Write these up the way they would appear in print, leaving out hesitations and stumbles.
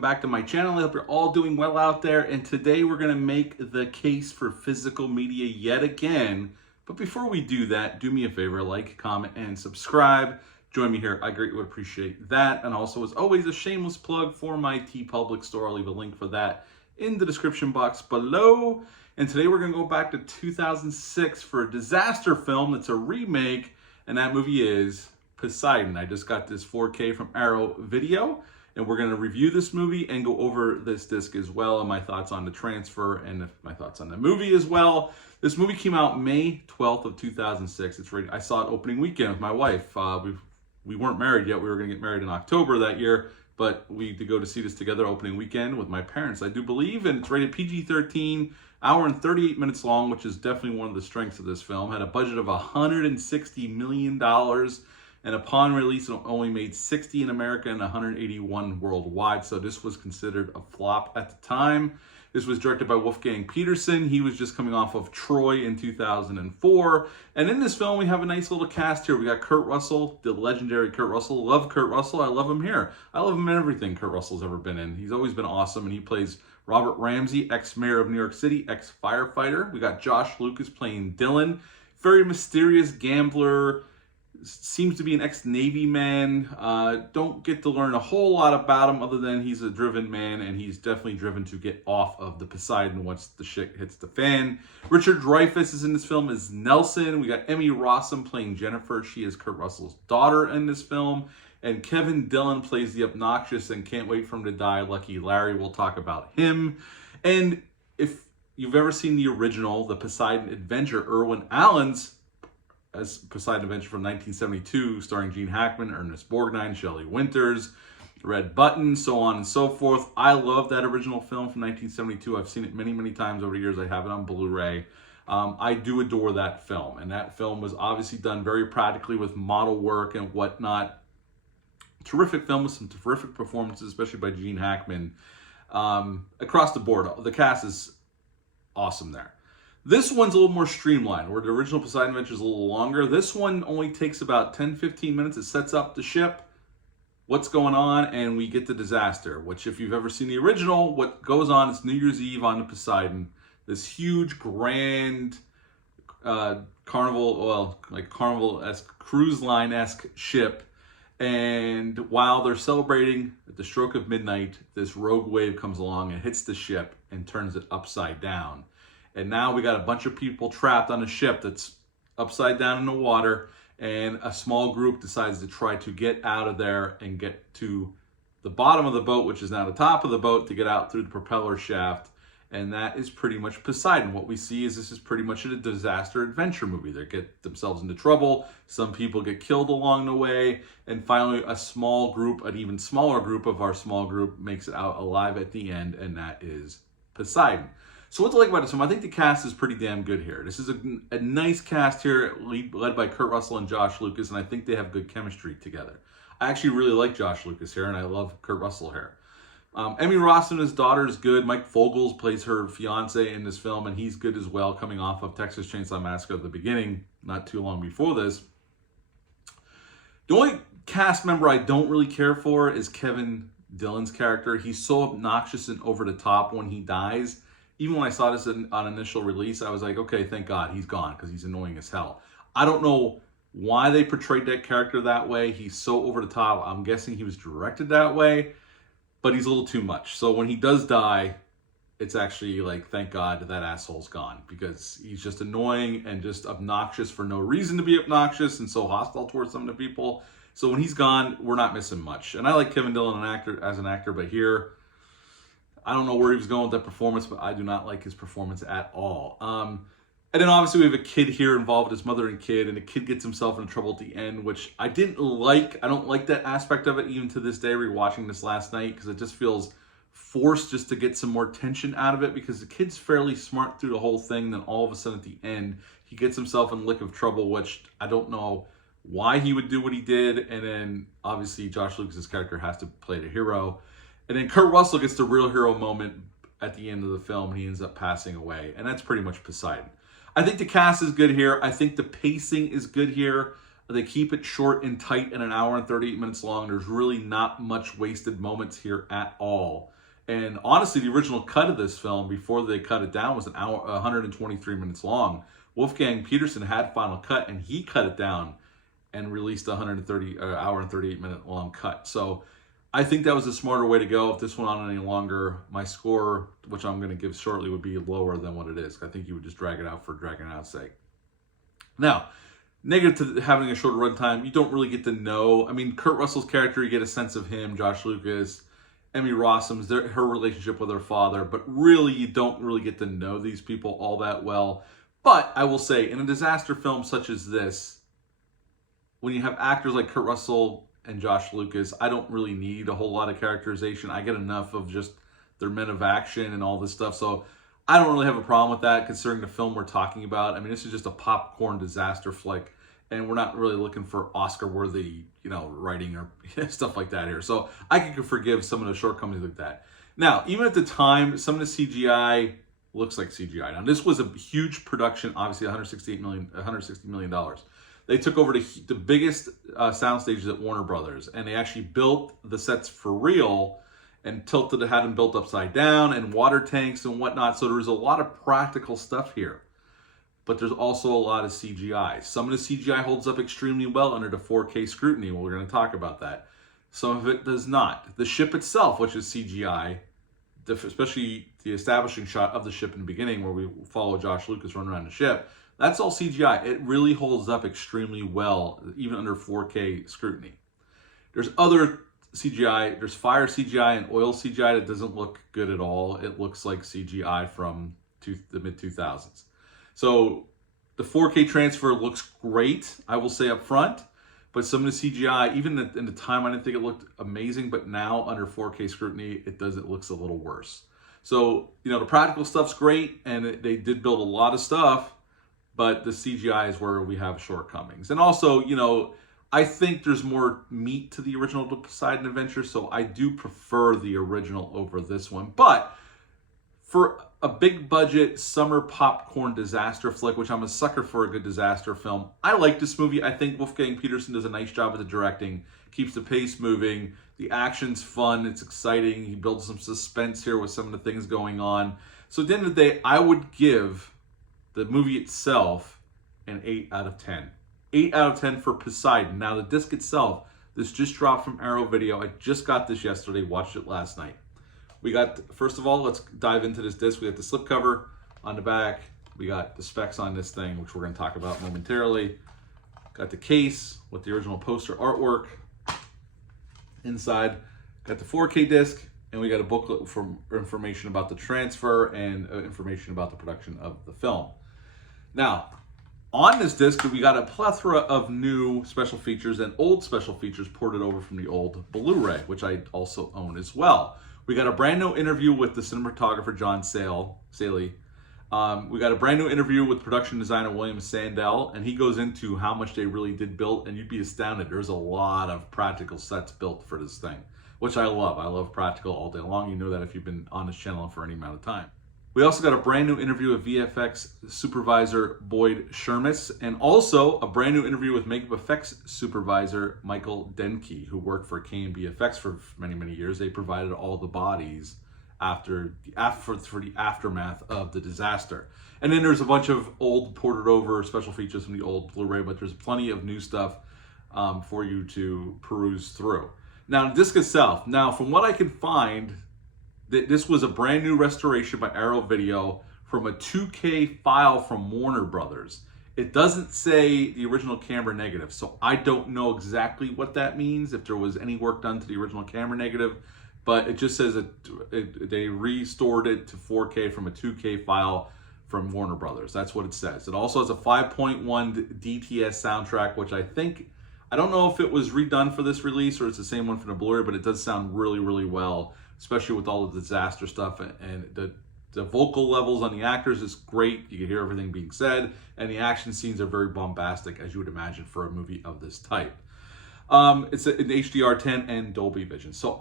welcome back to my channel. I hope you're all doing well out there, and today we're going to make the case for physical media yet again. But before we do that, do me a favor, like, comment, and subscribe. Join me here. I greatly would appreciate that. And also, as always, a shameless plug for my TeePublic store. I'll leave a link for that in the description box below. And today we're going to go back to 2006 for a disaster film that's a remake, and that movie is Poseidon. I just got this 4K from Arrow Video, and we're going to review this movie and go over this disc as well, and my thoughts on the transfer and my thoughts on the movie as well. This movie came out May 12th of 2006. It's ready. I saw it opening weekend with my wife. We weren't married yet. We were going to get married in October that year, but we had to go to see this together opening weekend with my parents, I do believe, and it's rated PG-13, hour and 38 minutes long, which is definitely one of the strengths of this film. Had a budget of $160 million. And upon release, it only made 60 in America and 181 worldwide. So this was considered a flop at the time. This was directed by Wolfgang Petersen. He was just coming off of Troy in 2004. And in this film, we have a nice little cast here. We got Kurt Russell, the legendary Kurt Russell. Love Kurt Russell. I love him here. I love him in everything Kurt Russell's ever been in. He's always been awesome. And he plays Robert Ramsey, ex-mayor of New York City, ex-firefighter. We got Josh Lucas playing Dylan. Very mysterious gambler. Seems to be an ex-Navy man. Don't get to learn a whole lot about him other than he's a driven man, and he's definitely driven to get off of the Poseidon once the shit hits the fan. Richard Dreyfuss is in this film as Nelson. We got Emmy Rossum playing Jennifer. She is Kurt Russell's daughter in this film. And Kevin Dillon plays the obnoxious and can't wait for him to die Lucky Larry. We'll talk about him. And if you've ever seen the original, the Poseidon Adventure, Irwin Allen's as Poseidon Adventure from 1972, starring Gene Hackman, Ernest Borgnine, Shelley Winters, Red Button, so on and so forth. I love that original film from 1972. I've seen it many, many times over the years. I have it on Blu-ray. I do adore that film, and that film was obviously done very practically with model work and whatnot. Terrific film with some terrific performances, especially by Gene Hackman. Across the board, the cast is awesome there. This one's a little more streamlined, where the original Poseidon Adventure is a little longer. This one only takes about 10-15 minutes. It sets up the ship, what's going on, and we get the disaster, which if you've ever seen the original, what goes on is New Year's Eve on the Poseidon, this huge, grand carnival, well, like carnival-esque, cruise line-esque ship. And while they're celebrating at the stroke of midnight, this rogue wave comes along and hits the ship and turns it upside down. And now we got a bunch of people trapped on a ship that's upside down in the water, and a small group decides to try to get out of there and get to the bottom of the boat, which is now the top of the boat, to get out through the propeller shaft. And that is pretty much Poseidon. What we see is this is pretty much a disaster adventure movie. They get themselves into trouble. Some people get killed along the way. And finally, a small group, an even smaller group of our small group, makes it out alive at the end, and that is Poseidon. So what to like about this film? I think the cast is pretty damn good here. This is a nice cast here, led by Kurt Russell and Josh Lucas, and I think they have good chemistry together. I actually really like Josh Lucas here, and I love Kurt Russell here. Emmy Rossum, his daughter, is good. Mike Fogels plays her fiance in this film, and he's good as well, coming off of Texas Chainsaw Massacre at the beginning, not too long before this. The only cast member I don't really care for is Kevin Dillon's character. He's so obnoxious and over the top when he dies. Even when I saw this on initial release, I was like, okay, thank God he's gone, because he's annoying as hell. I don't know why they portrayed that character that way. He's so over the top. I'm guessing he was directed that way, but he's a little too much. So when he does die, it's actually like, thank God that asshole's gone, because he's just annoying and just obnoxious for no reason to be obnoxious and so hostile towards some of the people. So when he's gone, we're not missing much. And I like Kevin Dillon as an actor, but here, I don't know where he was going with that performance, but I do not like his performance at all. And then obviously we have a kid here involved, his mother and kid, and the kid gets himself into trouble at the end, which I didn't like. I don't like that aspect of it even to this day, rewatching this last night, because it just feels forced just to get some more tension out of it, because the kid's fairly smart through the whole thing. Then all of a sudden at the end, he gets himself in a lick of trouble, which I don't know why he would do what he did. And then obviously Josh Lucas's character has to play the hero. And then Kurt Russell gets the real hero moment at the end of the film, and he ends up passing away. And that's pretty much Poseidon. I think the cast is good here. I think the pacing is good here. They keep it short and tight and an hour and 38 minutes long. There's really not much wasted moments here at all. And honestly, the original cut of this film, before they cut it down, was an hour, 123 minutes long. Wolfgang Petersen had Final Cut, and he cut it down and released a hour and 38 minute long cut. So I think that was a smarter way to go. If this went on any longer, my score, which I'm going to give shortly, would be lower than what it is. I think you would just drag it out for dragging it out's sake. Now, negative to having a shorter runtime, you don't really get to know. I mean, Kurt Russell's character, you get a sense of him, Josh Lucas, Emmy Rossum's, her relationship with her father, but really you don't really get to know these people all that well. But I will say, in a disaster film such as this, when you have actors like Kurt Russell and Josh Lucas, I don't really need a whole lot of characterization. I get enough of just their men of action and all this stuff. So I don't really have a problem with that, considering the film we're talking about. I mean, this is just a popcorn disaster flick, and we're not really looking for Oscar-worthy, writing or stuff like that here. So I can forgive some of the shortcomings like that. Now, even at the time, some of the CGI looks like CGI. Now, this was a huge production, obviously $160 million. They took over the biggest sound stages at Warner Brothers, and they actually built the sets for real and had them built upside down and water tanks and whatnot. So there's a lot of practical stuff here. But there's also a lot of CGI. Some of the CGI holds up extremely well under the 4K scrutiny. Well, we're going to talk about that. Some of it does not. The ship itself, which is CGI, especially the establishing shot of the ship in the beginning where we follow Josh Lucas run around the ship, that's all CGI. It really holds up extremely well, even under 4K scrutiny. There's other CGI. There's fire CGI and oil CGI that doesn't look good at all. It looks like CGI from the mid-2000s. So the 4K transfer looks great, I will say up front, but some of the CGI, even in the time, I didn't think it looked amazing, but now under 4K scrutiny, it looks a little worse. So, the practical stuff's great, and they did build a lot of stuff, but the CGI is where we have shortcomings. And also, I think there's more meat to the original Poseidon Adventure, so I do prefer the original over this one. But for a big budget summer popcorn disaster flick, which I'm a sucker for a good disaster film, I like this movie. I think Wolfgang Petersen does a nice job of the directing, keeps the pace moving, the action's fun, it's exciting, he builds some suspense here with some of the things going on. So at the end of the day, I would give the movie itself an 8 out of 10. 8 out of 10 for Poseidon. Now the disc itself, this just dropped from Arrow Video. I just got this yesterday, watched it last night. We got, first of all, let's dive into this disc. We got the slipcover on the back. We got the specs on this thing, which we're going to talk about momentarily. Got the case with the original poster artwork inside. Got the 4K disc, and we got a booklet for information about the transfer and information about the production of the film. Now, on this disc, we got a plethora of new special features and old special features ported over from the old Blu-ray, which I also own as well. We got a brand new interview with the cinematographer John Saley. We got a brand new interview with production designer William Sandell, and he goes into how much they really did build, and you'd be astounded. There's a lot of practical sets built for this thing, which I love. I love practical all day long. You know that if you've been on this channel for any amount of time. We also got a brand new interview with VFX supervisor Boyd Shermis, and also a brand new interview with makeup effects supervisor Michael Denke, who worked for K&B Effects for many, many years. They provided all the bodies for the aftermath of the disaster. And then there's a bunch of old ported over special features from the old Blu-ray, but there's plenty of new stuff for you to peruse through. Now, the disc itself. Now, from what I can find, this was a brand new restoration by Arrow Video from a 2K file from Warner Brothers. It doesn't say the original camera negative, so I don't know exactly what that means, if there was any work done to the original camera negative, but it just says they restored it to 4K from a 2K file from Warner Brothers. That's what it says. It also has a 5.1 DTS soundtrack, which I don't know if it was redone for this release or it's the same one for the Blu-ray, but it does sound really, really well, especially with all the disaster stuff, and the vocal levels on the actors is great. You can hear everything being said, and the action scenes are very bombastic, as you would imagine for a movie of this type. It's in HDR10 and Dolby Vision. So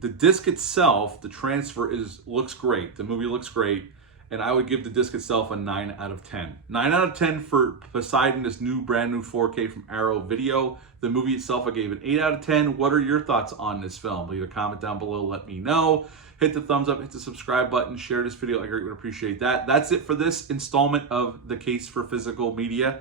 the disc itself, the transfer looks great. The movie looks great, and I would give the disc itself a 9 out of 10. 9 out of 10 for Poseidon, this brand new 4K from Arrow Video. The movie itself, I gave an 8 out of 10. What are your thoughts on this film? Leave a comment down below, let me know. Hit the thumbs up, hit the subscribe button, share this video. I greatly would appreciate that. That's it for this installment of The Case for Physical Media.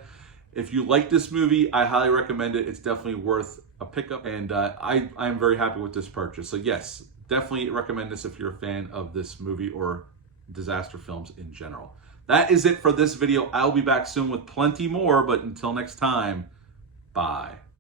If you like this movie, I highly recommend it. It's definitely worth a pickup, and I'm very happy with this purchase. So yes, definitely recommend this if you're a fan of this movie or disaster films in general. That is it for this video. I'll be back soon with plenty more, but until next time, bye.